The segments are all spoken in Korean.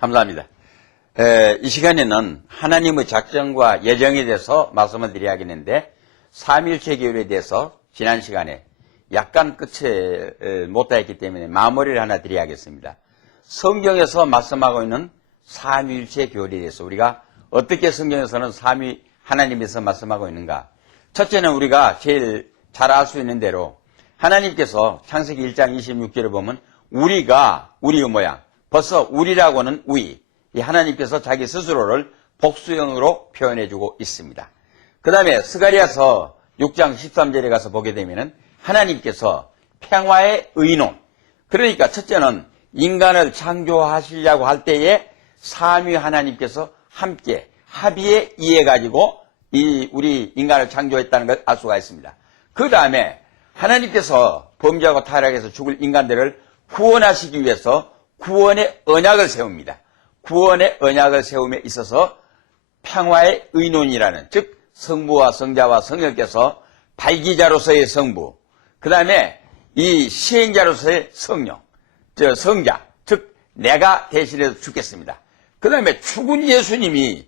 감사합니다. 이 시간에는 하나님의 작정과 예정에 대해서 말씀을 드려야겠는데, 삼위일체 교회에 대해서 지난 시간에 약간 끝에 못하였기 때문에 마무리를 하나 드려야겠습니다. 성경에서 말씀하고 있는 삼위일체 교회에 대해서 우리가 어떻게 성경에서는 삼위 하나님에서 말씀하고 있는가. 첫째는 우리가 제일 잘 알 수 있는 대로 하나님께서 창세기 1장 26절에 보면 우리의 모양, 벌써 우리라고는 이 하나님께서 자기 스스로를 복수형으로 표현해주고 있습니다. 그 다음에 스가랴서 6장 13절에 가서 보게 되면은 하나님께서 평화의 의논, 그러니까 첫째는 인간을 창조하시려고 할 때에 삼위 하나님께서 함께 합의에 의해 가지고 우리 인간을 창조했다는 걸 알 수가 있습니다. 그 다음에 하나님께서 범죄하고 타락해서 죽을 인간들을 구원하시기 위해서 구원의 언약을 세웁니다. 구원의 언약을 세움에 있어서 평화의 의논이라는, 즉 성부와 성자와 성령께서 발기자로서의 성부, 그 다음에 이 시행자로서의 성령, 성자, 즉 내가 대신해서 죽겠습니다. 그 다음에 죽은 예수님이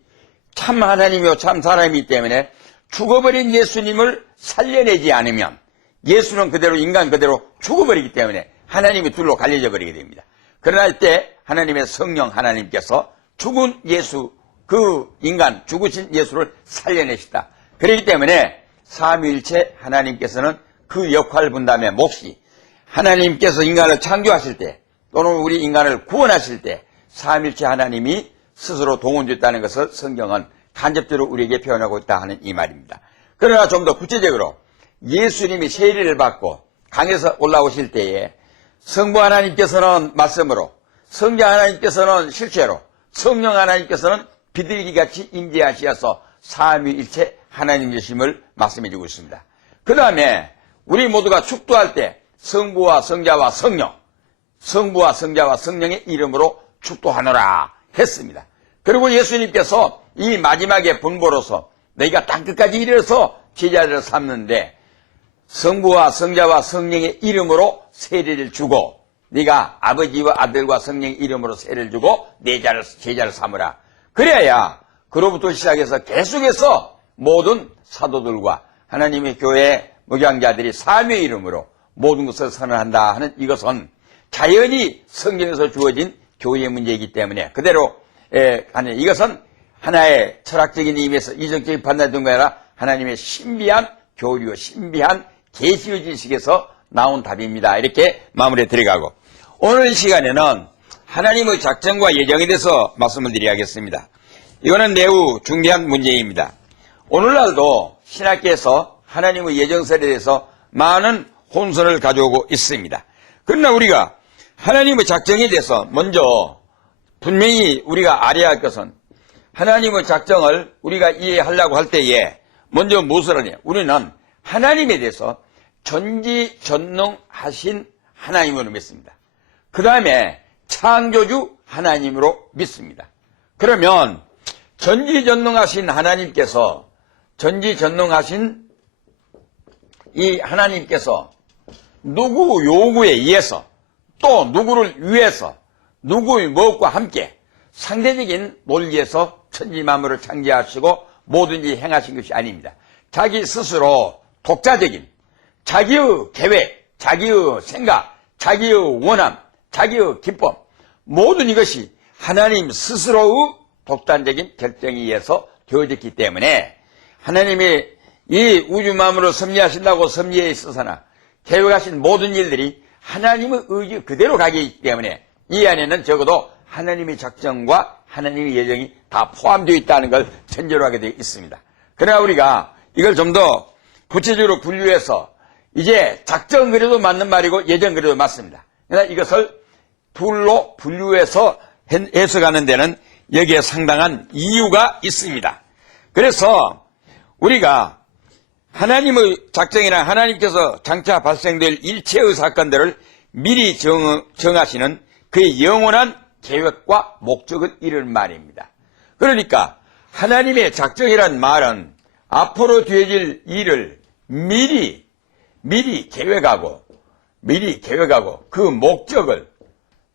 참 하나님이요 참 사람이기 때문에 죽어버린 예수님을 살려내지 않으면 예수는 그대로 인간 그대로 죽어버리기 때문에 하나님이 둘로 갈려져 버리게 됩니다. 그러나 이때 하나님의 성령 하나님께서 죽은 예수, 그 인간 죽으신 예수를 살려내시다. 그렇기 때문에 삼위일체 하나님께서는 그 역할 분담의 몫이 하나님께서 인간을 창조하실 때 또는 우리 인간을 구원하실 때 삼위일체 하나님이 스스로 동원됐다는 것을 성경은 간접적으로 우리에게 표현하고 있다 하는 이 말입니다. 그러나 좀 더 구체적으로 예수님이 세례를 받고 강에서 올라오실 때에 성부 하나님께서는 말씀으로, 성자 하나님께서는 실체로, 성령 하나님께서는 비둘기같이 임재하시어서 삼위일체 하나님이심을 말씀해주고 있습니다. 그 다음에 우리 모두가 축도할 때 성부와 성자와 성령, 성부와 성자와 성령의 이름으로 축도하노라 했습니다. 그리고 예수님께서 이 마지막의 분보로서 너희가 땅끝까지 이르러서 제자를 삼는데 성부와 성자와 성령의 이름으로 세례를 주고 네가 아버지와 아들과 성령의 이름으로 세례를 주고 내 제자를 삼으라. 그래야 그로부터 시작해서 계속해서 모든 사도들과 하나님의 교회 목양자들이 삼위의 이름으로 모든 것을 선언한다 하는 이것은 자연히 성경에서 주어진 교회의 문제이기 때문에 그대로 하는 이것은 하나의 철학적인 의미에서 이성적인 판단이 된 게 아니라 하나님의 신비한 교리와 신비한 계시의 지식에서 나온 답입니다. 이렇게 마무리에 들어가고 오늘 이 시간에는 하나님의 작정과 예정에 대해서 말씀을 드려야겠습니다. 이거는 매우 중요한 문제입니다. 오늘날도 신학계에서 하나님의 예정설에 대해서 많은 혼선을 가져오고 있습니다. 그러나 우리가 하나님의 작정에 대해서 먼저 분명히 우리가 알아야 할 것은 하나님의 작정을 우리가 이해하려고 할 때에 먼저 무엇을 하냐? 우리는 하나님에 대해서 전지전능하신 하나님으로 믿습니다. 그 다음에 창조주 하나님으로 믿습니다. 그러면 전지전능하신 하나님께서 전지전능하신 이 하나님께서 누구 요구에 의해서 또 누구를 위해서 누구의 무엇과 함께 상대적인 논리에서 천지만물을 창조하시고 뭐든지 행하신 것이 아닙니다. 자기 스스로 독자적인 자기의 계획, 자기의 생각, 자기의 원함, 자기의 기쁨 모든 이것이 하나님 스스로의 독단적인 결정에 의해서 되어졌기 때문에 하나님이 이 우주 만물을 섭리하신다고 섭리에 있어서나 계획하신 모든 일들이 하나님의 의지 그대로 가기 때문에 이 안에는 적어도 하나님의 작정과 하나님의 예정이 다 포함되어 있다는 걸 전제로 하게 되어 있습니다. 그러나 우리가 이걸 좀 더 구체적으로 분류해서 이제 작정 그래도 맞는 말이고 예정 그래도 맞습니다. 그러나 이것을 둘로 분류해서 해석하는 데는 여기에 상당한 이유가 있습니다. 그래서 우리가 하나님의 작정이나 하나님께서 장차 발생될 일체의 사건들을 미리 정하시는 그의 영원한 계획과 목적을 이룰 말입니다. 그러니까 하나님의 작정이란 말은 앞으로 되어질 일을 미리 계획하고 그 목적을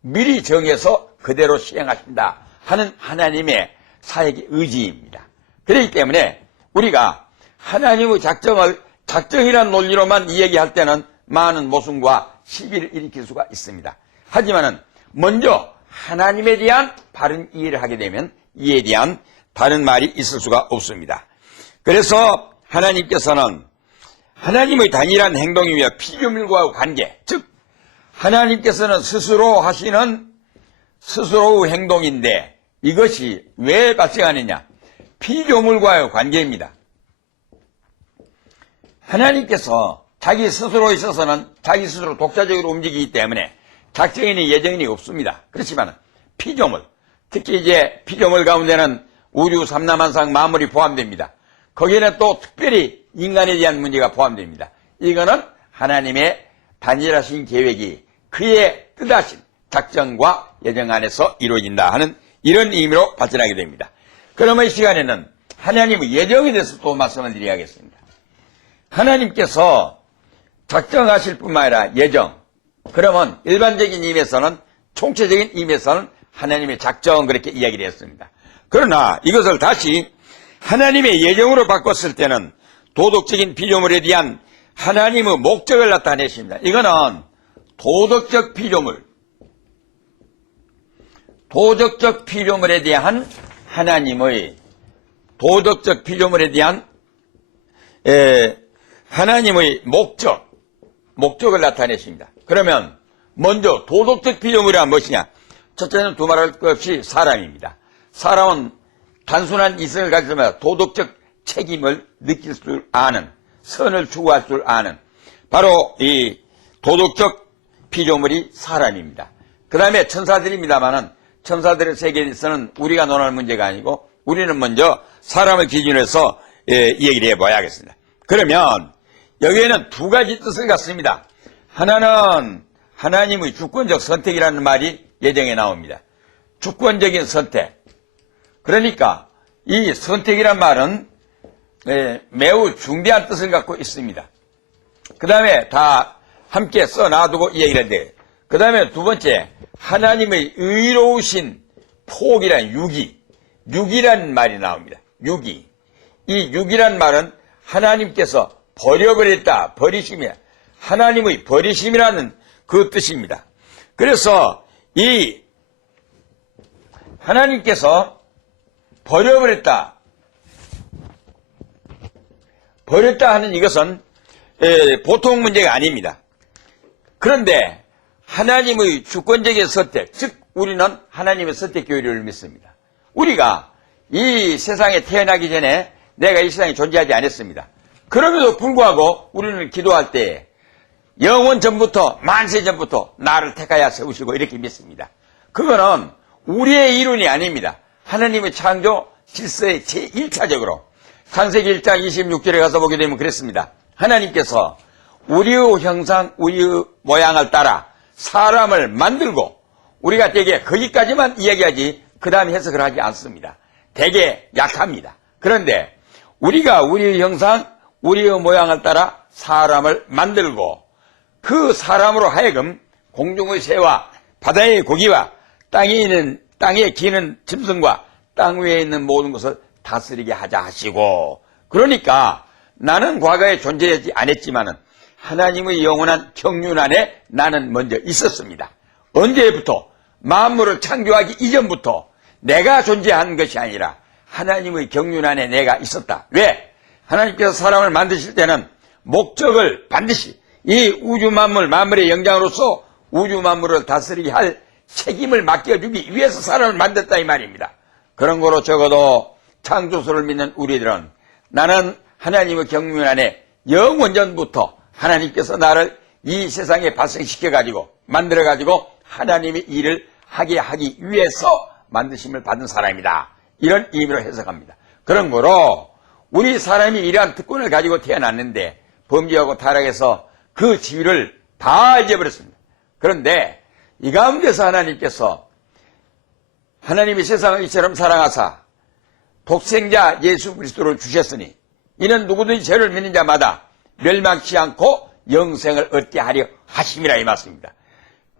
미리 정해서 그대로 시행하신다 하는 하나님의 사역의 의지입니다. 그렇기 때문에 우리가 하나님의 작정이라는 논리로만 이야기할 때는 많은 모순과 시비를 일으킬 수가 있습니다. 하지만은 먼저 하나님에 대한 바른 이해를 하게 되면 이에 대한 다른 말이 있을 수가 없습니다. 그래서 하나님께서는 하나님의 단일한 행동이며 피조물과의 관계, 즉 하나님께서는 스스로 하시는 스스로의 행동인데 이것이 왜 발생하느냐? 피조물과의 관계입니다. 하나님께서 자기 스스로에 있어서는 자기 스스로 독자적으로 움직이기 때문에 작정이니 예정이 없습니다. 그렇지만 피조물, 특히 이제 피조물 가운데는 우주 삼라만상 만물이 포함됩니다. 거기에는 또 특별히 인간에 대한 문제가 포함됩니다. 이거는 하나님의 단일하신 계획이 그의 뜻하신 작정과 예정 안에서 이루어진다 하는 이런 의미로 발전하게 됩니다. 그러면 이 시간에는 하나님의 예정에 대해서 또 말씀을 드려야겠습니다. 하나님께서 작정하실 뿐만 아니라 예정, 그러면 일반적인 의미에서는 총체적인 의미에서는 하나님의 작정 그렇게 이야기를 했습니다. 그러나 이것을 다시 하나님의 예정으로 바꿨을 때는 도덕적인 피조물에 대한 하나님의 목적을 나타내십니다. 이거는 도덕적 피조물에 대한 하나님의 도덕적 피조물에 대한 하나님의 목적을 나타내십니다. 그러면 먼저 도덕적 피조물이란 무엇이냐? 첫째는 두말할 것 없이 사람입니다. 사람은 단순한 이성을 가지면 도덕적 책임을 느낄 줄 아는, 선을 추구할 줄 아는 바로 이 도덕적 피조물이 사람입니다. 그 다음에 천사들입니다만은 천사들의 세계에서는 우리가 논할 문제가 아니고 우리는 먼저 사람을 기준으로 해서 얘기를 해봐야겠습니다. 그러면 여기에는 두 가지 뜻을 갖습니다. 하나는 하나님의 주권적 선택이라는 말이 예정에 나옵니다. 주권적인 선택. 그러니까 이 선택이란 말은 매우 중대한 뜻을 갖고 있습니다. 그 다음에 다 함께 써놔두고 이 얘기를 해야 돼요. 그 다음에 두 번째, 하나님의 의로우신 폭이란 유기란 말이 나옵니다. 이 유기란 말은 하나님께서 버려버렸다, 버리심이야. 하나님의 버리심이라는 그 뜻입니다. 그래서 이 하나님께서 버렸다 하는 이것은 보통 문제가 아닙니다. 그런데 하나님의 주권적인 선택, 즉 우리는 하나님의 선택 교리를 믿습니다. 우리가 이 세상에 태어나기 전에 내가 이 세상에 존재하지 않았습니다. 그럼에도 불구하고 우리는 기도할 때 영원 전부터 만세 전부터 나를 택하여 세우시고 이렇게 믿습니다. 그거는 우리의 이론이 아닙니다. 하나님의 창조 질서의 제1차적으로 창세기 1장 26절에 가서 보게 되면 그랬습니다. 하나님께서 우리의 형상, 우리의 모양을 따라 사람을 만들고 우리가 되게 거기까지만 이야기하지 그 다음에 해석을 하지 않습니다. 되게 약합니다. 그런데 우리가 우리의 형상, 우리의 모양을 따라 사람을 만들고 그 사람으로 하여금 공중의 새와 바다의 고기와 땅에 기는 짐승과 땅 위에 있는 모든 것을 다스리게 하자 하시고, 그러니까 나는 과거에 존재하지 않았지만은 하나님의 영원한 경륜 안에 나는 먼저 있었습니다. 언제부터? 만물을 창조하기 이전부터 내가 존재한 것이 아니라 하나님의 경륜 안에 내가 있었다. 왜? 하나님께서 사람을 만드실 때는 목적을 반드시 이 우주 만물의 영장으로서 우주 만물을 다스리게 할 책임을 맡겨주기 위해서 사람을 만들었다 이 말입니다. 그런 거로 적어도 창조주를 믿는 우리들은 나는 하나님의 경륜 안에 영원전부터 하나님께서 나를 이 세상에 발생시켜가지고 만들어가지고 하나님의 일을 하기 위해서 만드심을 받은 사람이다. 이런 의미로 해석합니다. 그런 거로 우리 사람이 이러한 특권을 가지고 태어났는데 범죄하고 타락해서 그 지위를 다 잊어버렸습니다. 그런데 이 가운데서 하나님께서 하나님이 세상을 이처럼 사랑하사 독생자 예수 그리스도를 주셨으니 이는 누구든지 죄를 믿는 자마다 멸망치 않고 영생을 얻게 하려 하심이라 이 말씀입니다.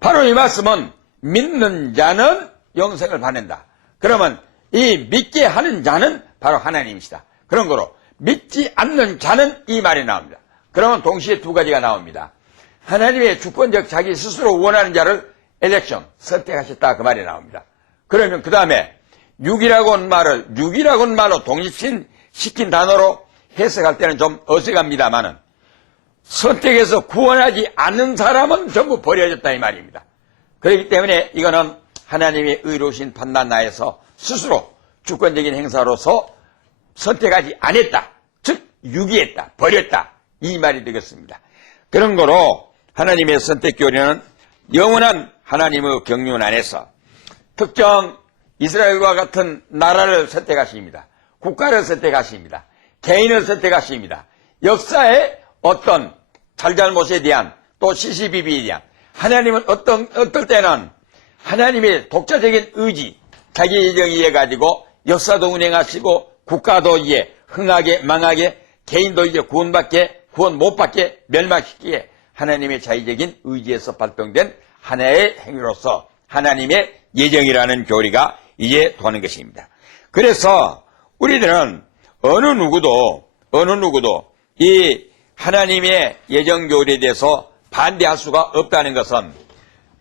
바로 이 말씀은 믿는 자는 영생을 받는다. 그러면 이 믿게 하는 자는 바로 하나님이시다. 그런 거로 믿지 않는 자는 이 말이 나옵니다. 그러면 동시에 두 가지가 나옵니다. 하나님의 주권적 자기 스스로 원하는 자를 엘렉션, 선택하셨다 그 말이 나옵니다. 그러면 그 다음에 육이라고 하는 말로 동일시킨 단어로 해석할 때는 좀 어색합니다만은 선택해서 구원하지 않는 사람은 전부 버려졌다 이 말입니다. 그렇기 때문에 이거는 하나님의 의로우신 판단 하에서 스스로 주권적인 행사로서 선택하지 않았다. 즉 유기했다. 버렸다. 이 말이 되겠습니다. 그런 거로 하나님의 선택 교리는 영원한 하나님의 경륜 안에서 특정 이스라엘과 같은 나라를 선택하십니다. 국가를 선택하십니다. 개인을 선택하십니다. 역사의 어떤 잘잘못에 대한 또 시시비비에 대한 하나님은 어떨 때는 하나님의 독자적인 의지, 자기 예정에 의해 가지고 역사도 운행하시고 국가도 이제 흥하게 망하게 개인도 이제 구원 못 받게 멸망시키게 하나님의 자의적인 의지에서 발동된 하나의 행위로서 하나님의 예정이라는 교리가 이제 도는 것입니다. 그래서 우리들은 어느 누구도 이 하나님의 예정 교리에 대해서 반대할 수가 없다는 것은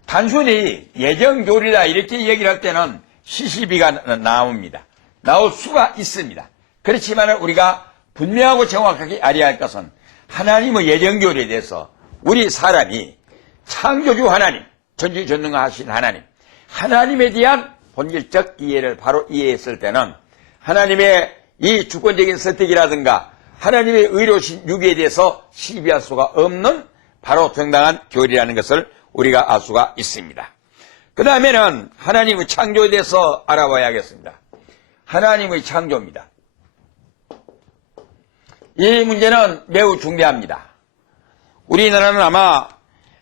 단순히 예정 교리다 이렇게 얘기를 할 때는 시시비가 나옵니다. 나올 수가 있습니다. 그렇지만 우리가 분명하고 정확하게 알아야 할 것은 하나님의 예정 교리에 대해서 우리 사람이 창조주 하나님, 전지전능하신 하나님에 대한 본질적 이해를 바로 이해했을 때는 하나님의 이 주권적인 선택이라든가 하나님의 의로우신 유기에 대해서 시비할 수가 없는 바로 정당한 교리라는 것을 우리가 알 수가 있습니다. 그 다음에는 하나님의 창조에 대해서 알아봐야겠습니다. 하나님의 창조입니다. 이 문제는 매우 중대합니다. 우리나라는 아마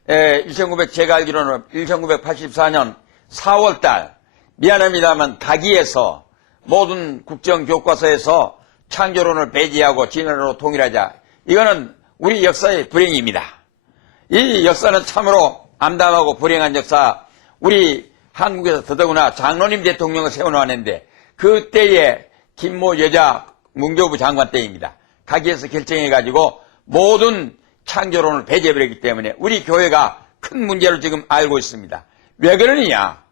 제가 알기로는 1984년 4월달 미안합니다만 다기에서 모든 국정교과서에서 창조론을 배제하고 진화론으로 통일하자. 이거는 우리 역사의 불행입니다. 이 역사는 참으로 암담하고 불행한 역사. 우리 한국에서 더더구나 장로님 대통령을 세워놓았는데 그때의 김모 여자 문교부 장관 때입니다. 다기에서 결정해가지고 모든 창조론을 배제해버렸기 때문에 우리 교회가 큰 문제를 지금 알고 있습니다. 왜 그러느냐?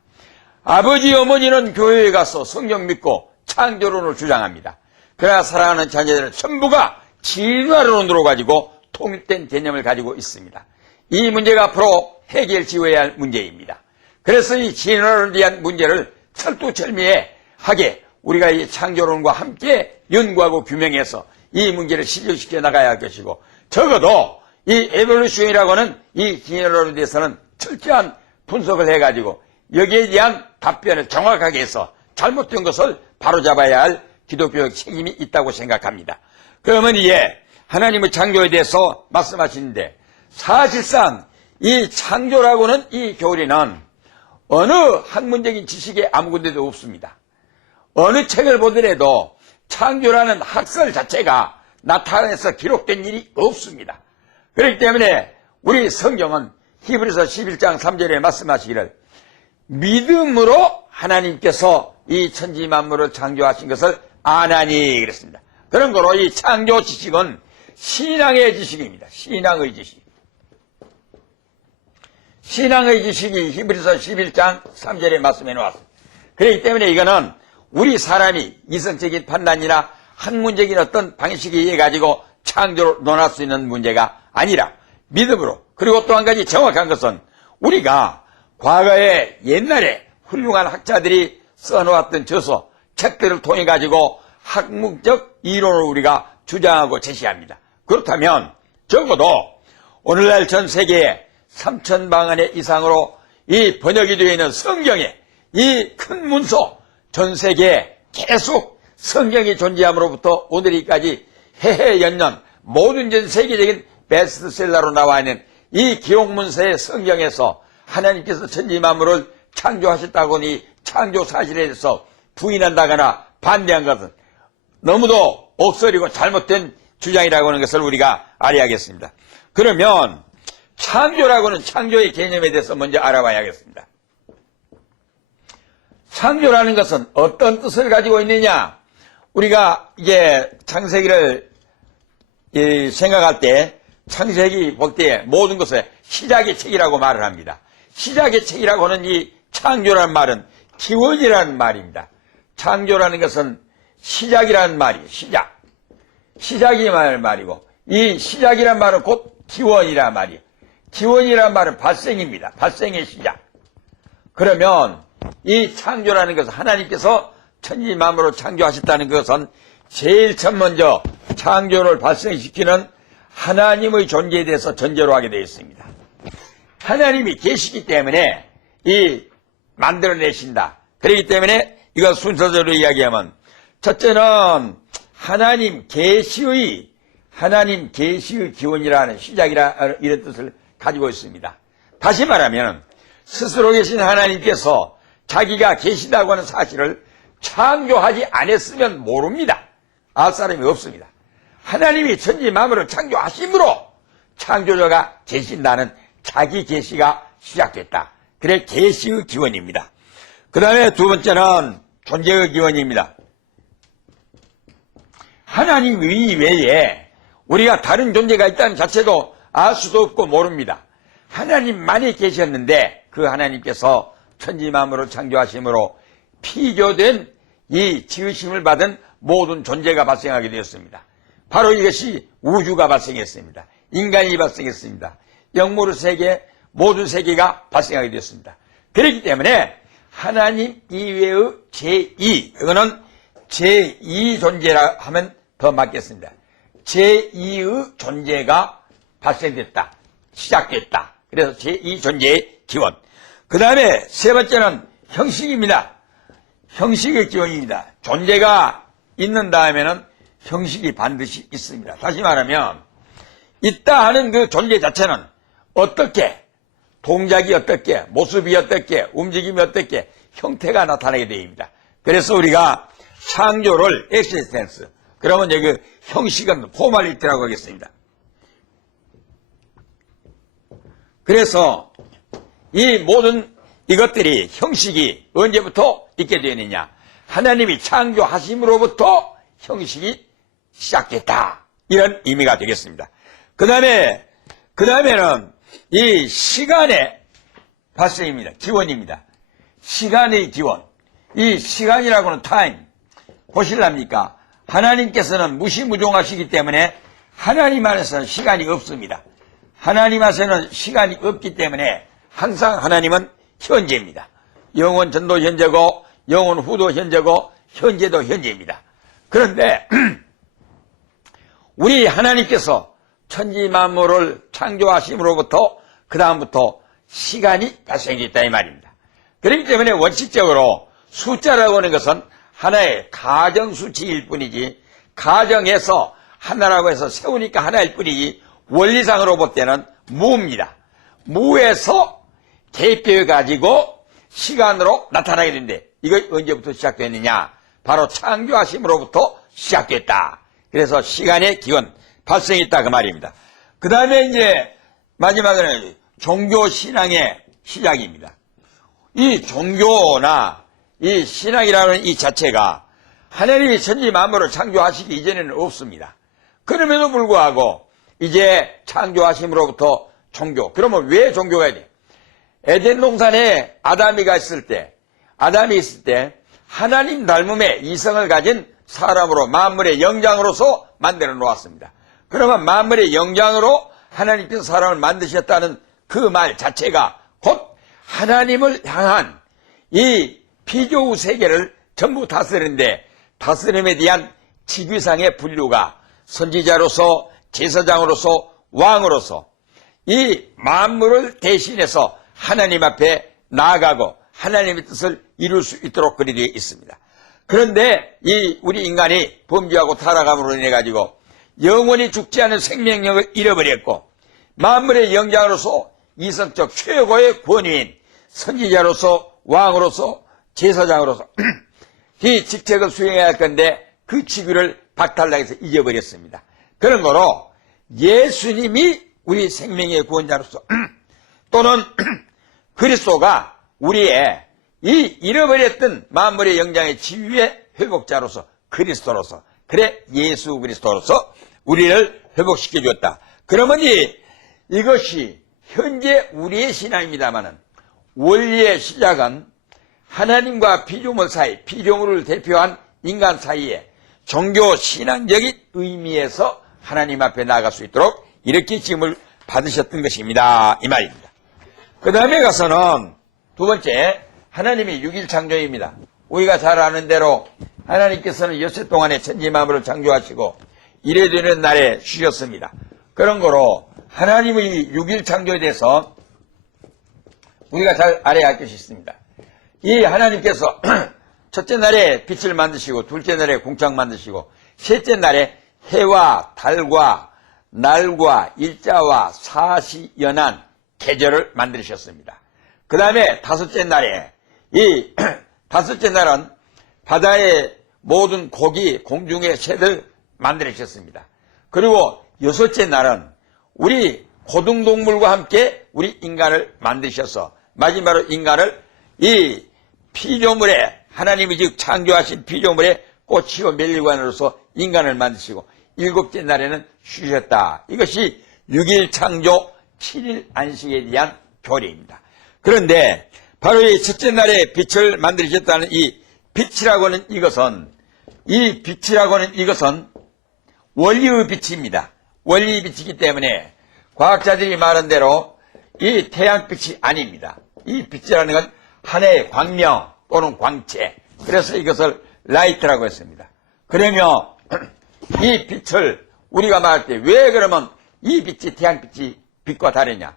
아버지 어머니는 교회에 가서 성경 믿고 창조론을 주장합니다. 그러나 사랑하는 자녀들은 전부가 진화론으로 가지고 통일된 개념을 가지고 있습니다. 이 문제가 앞으로 해결지어야 할 문제입니다. 그래서 이 진화론에 대한 문제를 철두철미하게 우리가 이 창조론과 함께 연구하고 규명해서 이 문제를 실현시켜 나가야 할 것이고 적어도 이 에볼루션이라고 하는 이 진화론에 대해서는 철저한 분석을 해가지고 여기에 대한 답변을 정확하게 해서 잘못된 것을 바로잡아야 할 기독교적 책임이 있다고 생각합니다. 그러면 이제 하나님의 창조에 대해서 말씀하시는데 사실상 이 창조라고는 이 교리는 어느 학문적인 지식에 아무 군데도 없습니다. 어느 책을 보더라도 창조라는 학설 자체가 나타내서 기록된 일이 없습니다. 그렇기 때문에 우리 성경은 히브리서 11장 3절에 말씀하시기를 믿음으로 하나님께서 이 천지 만물을 창조하신 것을 아나니 그랬습니다. 그런 거로 이 창조 지식은 신앙의 지식입니다. 신앙의 지식. 신앙의 지식이 히브리서 11장 3절에 말씀해 놓았습니다. 그렇기 때문에 이거는 우리 사람이 이성적인 판단이나 학문적인 어떤 방식에 의해 가지고 창조를 논할 수 있는 문제가 아니라 믿음으로. 그리고 또 한 가지 정확한 것은 우리가 과거에 옛날에 훌륭한 학자들이 써놓았던 저서 책들을 통해 가지고 학문적 이론을 우리가 주장하고 제시합니다. 그렇다면 적어도 오늘날 전 세계에 3,000방언의 이상으로 이 번역이 되어 있는 성경에 이 큰 문서 전 세계에 계속 성경이 존재함으로부터 오늘까지 해해연년 모든 전 세계적인 베스트셀러로 나와 있는 이 기록문서의 성경에서 하나님께서 천지 만물을 창조하셨다고 이 창조 사실에 대해서 부인한다거나 반대한 것은 너무도 옥설이고 잘못된 주장이라고 하는 것을 우리가 알아야겠습니다. 그러면 창조라고 하는 창조의 개념에 대해서 먼저 알아봐야겠습니다. 창조라는 것은 어떤 뜻을 가지고 있느냐? 우리가 이제 창세기를 생각할 때 창세기 볼 때 모든 것을 시작의 책이라고 말을 합니다. 시작의 책이라고 하는 이 창조라는 말은 기원이라는 말입니다. 창조라는 것은 시작이라는 말이에요. 시작이 말이고, 이 시작이란 말은 곧 기원이란 말이에요. 기원이란 말은 발생입니다. 발생의 시작. 그러면 이 창조라는 것은 하나님께서 천지 만물을 창조하셨다는 것은 제일 첫 먼저 창조를 발생시키는 하나님의 존재에 대해서 전제로 하게 되어 있습니다. 하나님이 계시기 때문에 이 만들어내신다. 그렇기 때문에 이거 순서대로 이야기하면 첫째는 하나님 계시의 기원이라는 시작이라 이런 뜻을 가지고 있습니다. 다시 말하면 스스로 계신 하나님께서 자기가 계시다고 하는 사실을 창조하지 않았으면 모릅니다. 알 사람이 없습니다. 하나님이 천지 만물을 창조하심으로 창조자가 계신다는 자기 계시가 시작됐다. 그래 계시의 기원입니다. 그 다음에 두 번째는 존재의 기원입니다. 하나님 이외에 우리가 다른 존재가 있다는 자체도 알 수도 없고 모릅니다. 하나님만이 계셨는데 그 하나님께서 천지 만물을 창조하심으로 피조된 이 지으심을 받은 모든 존재가 발생하게 되었습니다. 바로 이것이 우주가 발생했습니다. 인간이 발생했습니다. 영무의 세계, 모든 세계가 발생하게 되었습니다. 그렇기 때문에 하나님 이외의 제2, 이거는 제2 존재라 하면 더 맞겠습니다. 제2의 존재가 발생됐다. 시작됐다. 그래서 제2 존재의 기원. 그 다음에 세 번째는 형식입니다. 형식의 기원입니다. 존재가 있는 다음에는 형식이 반드시 있습니다. 다시 말하면 있다 하는 그 존재 자체는 어떻게, 동작이 어떻게, 모습이 어떻게, 움직임이 어떻게, 형태가 나타나게 됩니다. 그래서 우리가 창조를 엑시스텐스, 그러면 여기 형식은 포멀리티라고 하겠습니다. 그래서 이 모든 이것들이 형식이 언제부터 있게 되느냐? 하나님이 창조하심으로부터 형식이 시작됐다. 이런 의미가 되겠습니다. 그 다음에는 이 시간의 발생입니다. 기원입니다. 시간의 기원. 이 시간이라고 하는 타임. 보실랍니까? 하나님께서는 무시무종하시기 때문에 하나님 안에서는 시간이 없습니다. 하나님 안에서는 시간이 없기 때문에 항상 하나님은 현재입니다. 영원 전도 현재고 영원 후도 현재고 현재도 현재입니다. 그런데 우리 하나님께서 천지 만물을 창조하심으로부터 그 다음부터 시간이 발생했다 이 말입니다. 그렇기 때문에 원칙적으로 숫자라고 하는 것은 하나의 가정수치일 뿐이지 가정에서 하나라고 해서 세우니까 하나일 뿐이지 원리상으로 볼 때는 무입니다. 무에서 대표해가지고 시간으로 나타나게 되는데 이거 언제부터 시작됐느냐? 바로 창조하심으로부터 시작됐다. 그래서 시간의 기원 발생했다 그 말입니다. 그 다음에 이제 마지막에는 종교신앙의 시작입니다. 이 종교나 이 신앙이라는 이 자체가 하나님이 천지 만물을 창조하시기 이전에는 없습니다. 그럼에도 불구하고 이제 창조하심으로부터 종교. 그러면 왜 종교가 돼? 에덴 동산에 아담이 있을 때 하나님 닮음의 이성을 가진 사람으로 만물의 영장으로서 만들어 놓았습니다. 그러면 만물의 영장으로 하나님께서 사람을 만드셨다는 그 말 자체가 곧 하나님을 향한 이 피조의 세계를 전부 다스리는데 다스림에 대한 직위상의 분류가 선지자로서 제사장으로서 왕으로서 이 만물을 대신해서 하나님 앞에 나아가고 하나님의 뜻을 이룰 수 있도록 그리 되어 있습니다. 그런데 이 우리 인간이 범죄하고 타락함으로 인해 가지고 영원히 죽지 않은 생명력을 잃어버렸고 만물의 영장으로서 이성적 최고의 권위인 선지자로서 왕으로서 제사장으로서 이 직책을 수행해야 할 건데 그 직위를 박탈당해서 잊어버렸습니다. 그런 거로 예수님이 우리 생명의 구원자로서 또는 그리스도가 우리의 이 잃어버렸던 만물의 영장의 치유의 회복자로서 그리스도로서, 그래 예수 그리스도로서 우리를 회복시켜 주었다. 그러면 이것이 현재 우리의 신앙입니다마는 원리의 시작은 하나님과 피조물 사이, 피조물을 대표한 인간 사이에 종교 신앙적인 의미에서 하나님 앞에 나아갈 수 있도록 이렇게 지음을 받으셨던 것입니다. 이 말입니다. 그 다음에 가서는 두 번째, 하나님이 6일 창조입니다. 우리가 잘 아는 대로 하나님께서는 엿새 동안에 천지 만물을 창조하시고 이래 되는 날에 쉬셨습니다. 그런 거로 하나님의 6일 창조에 대해서 우리가 잘 알아야 할 것이 있습니다. 이 하나님께서 첫째 날에 빛을 만드시고 둘째 날에 공창 만드시고 셋째 날에 해와 달과 날과 일자와 사시연한 계절을 만드셨습니다. 그 다음에 다섯째 날에 다섯째 날은 바다의 모든 고기, 공중의 새들 만들으셨습니다. 그리고 여섯째 날은 우리 고등동물과 함께 우리 인간을 만드셔서 마지막으로 인간을 이 피조물에 하나님이 즉 창조하신 피조물의 꽃이요 멸류관으로서 인간을 만드시고 일곱째 날에는 쉬셨다. 이것이 6일 창조 7일 안식에 대한 교리입니다. 그런데 바로 이 첫째 날에 빛을 만드셨다는 이 빛이라고 하는 이것은 원리의 빛입니다. 원리의 빛이기 때문에 과학자들이 말한 대로 이 태양빛이 아닙니다. 이 빛이라는 건 하나의 광명 또는 광채, 그래서 이것을 라이트라고 했습니다. 그러면 이 빛을 우리가 말할 때 왜 그러면 이 빛이 태양빛이 빛과 다르냐?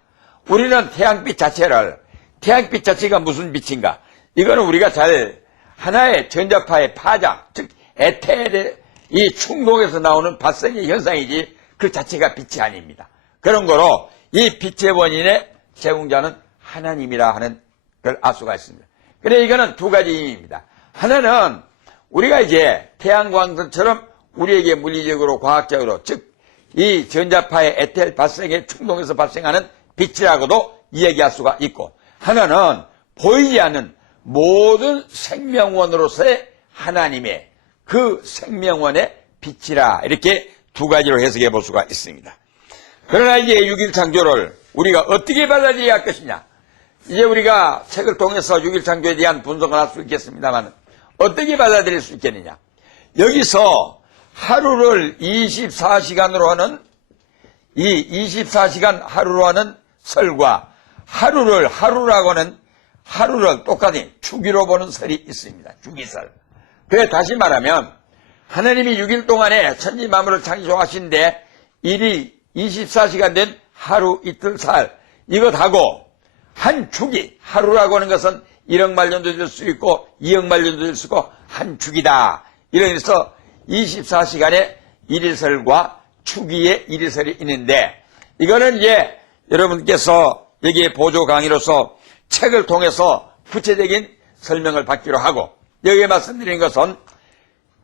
우리는 태양빛 자체가 무슨 빛인가? 이거는 우리가 잘 하나의 전자파의 파장, 즉 에테르의 이 충동에서 나오는 발생의 현상이지 그 자체가 빛이 아닙니다. 그런 거로 이 빛의 원인의 제공자는 하나님이라 하는 걸 알 수가 있습니다. 그래 이거는 두 가지 의미입니다. 하나는 우리가 이제 태양광선처럼 우리에게 물리적으로 과학적으로 즉 이 전자파의 에텔 발생의 충동에서 발생하는 빛이라고도 이야기할 수가 있고, 하나는 보이지 않는 모든 생명원으로서의 하나님의 그 생명원의 빛이라, 이렇게 두 가지로 해석해 볼 수가 있습니다. 그러나 이제 6일 창조를 우리가 어떻게 받아들여야 할 것이냐? 이제 우리가 책을 통해서 6일 창조에 대한 분석을 할 수 있겠습니다만 어떻게 받아들일 수 있겠느냐? 여기서 하루를 24시간으로 하는 이 24시간 하루로 하는 설과 하루라고 하는 하루를 똑같이 주기로 보는 설이 있습니다. 주기설. 그래 다시 말하면 하나님이 6일 동안에 천지 만물을 창조하신데 일이 24시간 된 하루 이틀 살 이것하고 한 주기, 하루라고 하는 것은 1억 말년도 될 수 있고 2억 말년도 될 수 있고 한 주기다. 이래서 24시간의 일일설과 주기의 일일설이 있는데, 이거는 이제 여러분께서 여기에 보조 강의로서 책을 통해서 구체적인 설명을 받기로 하고, 여기에 말씀드린 것은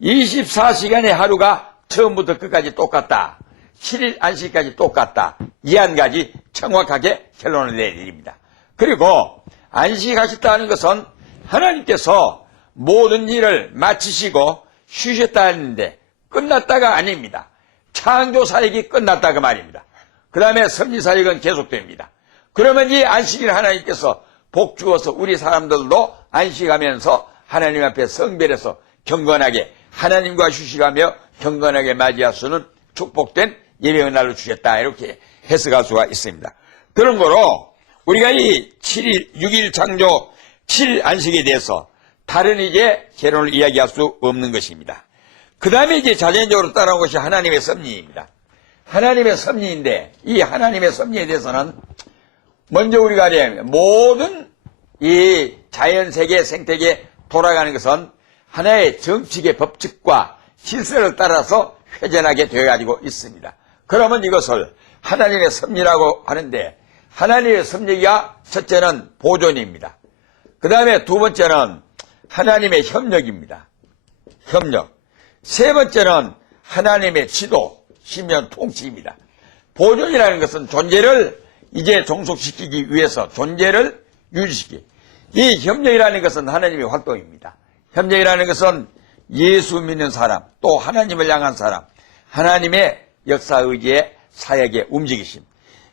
24시간의 하루가 처음부터 끝까지 똑같다. 7일 안식까지 똑같다. 이 한 가지 정확하게 결론을 내드립니다. 그리고 안식하셨다는 것은 하나님께서 모든 일을 마치시고 쉬셨다 했는데 끝났다가 아닙니다. 창조사역이 끝났다가 말입니다. 그 다음에 섭리사역은 계속됩니다. 그러면 이 안식일 하나님께서 복 주어서 우리 사람들도 안식하면서 하나님 앞에 성별해서 경건하게 하나님과 휴식하며 경건하게 맞이할 수는 축복된 예배의 날로 주셨다. 이렇게 해석할 수가 있습니다. 그런 거로 우리가 이 7일, 6일 창조, 7일 안식에 대해서 다른 이제 개론을 이야기할 수 없는 것입니다. 그 다음에 이제 자연적으로 따라온 것이 하나님의 섭리입니다. 하나님의 섭리인데 이 하나님의 섭리에 대해서는 먼저 우리가 알아야 모든 이 자연세계, 생태계 돌아가는 것은 하나의 정칙의 법칙과 질서를 따라서 회전하게 되어가지고 있습니다. 그러면 이것을 하나님의 섭리라고 하는데, 하나님의 섭리가 첫째는 보존입니다. 그 다음에 두 번째는 하나님의 협력입니다. 협력. 세 번째는 하나님의 지도, 심연 통치입니다. 보존이라는 것은 존재를 이제 종속시키기 위해서 존재를 유지시키기. 이 협력이라는 것은 하나님의 활동입니다. 협력이라는 것은 예수 믿는 사람, 또 하나님을 향한 사람, 하나님의 역사의지의 사역의 움직이심.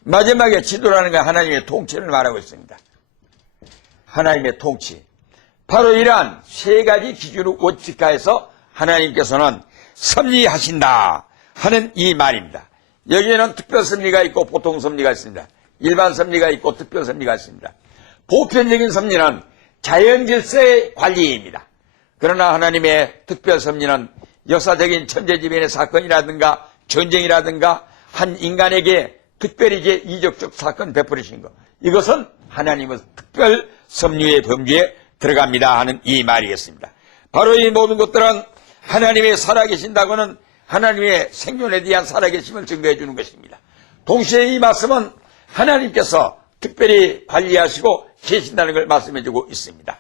마지막에 지도라는 건 하나님의 통치를 말하고 있습니다. 하나님의 통치. 바로 이러한 세 가지 기준을 원칙화해서 하나님께서는 섭리하신다 하는 이 말입니다. 여기에는 특별 섭리가 있고 보통 섭리가 있습니다. 일반 섭리가 있고 특별 섭리가 있습니다. 보편적인 섭리는 자연 질서의 관리입니다. 그러나 하나님의 특별 섭리는 역사적인 천재지변의 사건이라든가 전쟁이라든가 한 인간에게 특별히 이적적 사건 베풀으신 것, 이것은 하나님의 특별 섭리의 범주에 들어갑니다 하는 이 말이겠습니다. 바로 이 모든 것들은 하나님의 살아계신다고는 하나님의 생존에 대한 살아계심을 증거해 주는 것입니다. 동시에 이 말씀은 하나님께서 특별히 관리하시고 계신다는 걸 말씀해 주고 있습니다.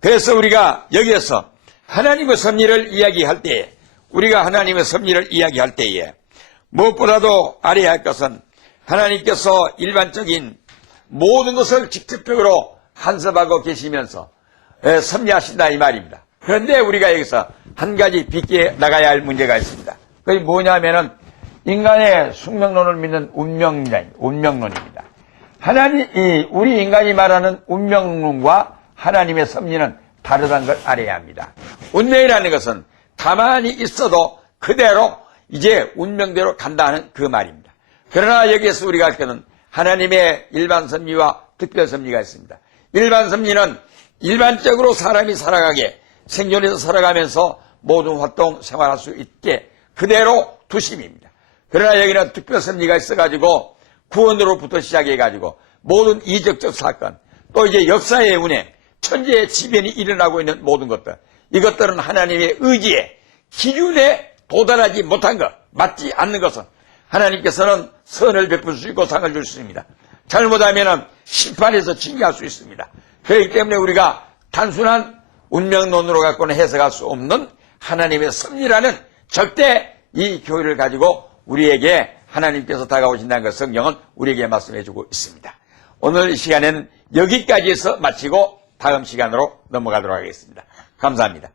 그래서 우리가 여기에서 하나님의 섭리를 이야기할 때에, 우리가 하나님의 섭리를 이야기할 때에 무엇보다도 알아야 할 것은 하나님께서 일반적인 모든 것을 직접적으로 간섭하고 계시면서 섭리하신다 이 말입니다. 그런데 우리가 여기서 한 가지 빗게 나가야 할 문제가 있습니다. 그게 뭐냐면은 인간의 숙명론을 믿는 운명론입니다. 우리 인간이 말하는 운명론과 하나님의 섭리는 다르다는 걸 알아야 합니다. 운명이라는 것은 가만히 있어도 그대로 이제 운명대로 간다는 그 말입니다. 그러나 여기에서 우리가 할 것은 하나님의 일반 섭리와 특별 섭리가 있습니다. 일반 섭리는 일반적으로 사람이 살아가게, 생존해서 살아가면서 모든 활동 생활할 수 있게 그대로 두심입니다. 그러나 여기는 특별 섭리가 있어가지고 구원으로부터 시작해가지고 모든 이적적 사건, 또 이제 역사의 운행, 천재의 지변이 일어나고 있는 모든 것들, 이것들은 하나님의 의지에, 기준에 도달하지 못한 것, 맞지 않는 것은 하나님께서는 선을 베풀 수 있고 상을 줄 수 있습니다. 잘못하면 심판에서 징계할 수 있습니다. 그렇기 때문에 우리가 단순한 운명론으로 갖고는 해석할 수 없는 하나님의 섭리라는 절대 이 교리를 가지고 우리에게 하나님께서 다가오신다는 것 성경은 우리에게 말씀해 주고 있습니다. 오늘 이 시간에는 여기까지 해서 마치고 다음 시간으로 넘어가도록 하겠습니다. 감사합니다.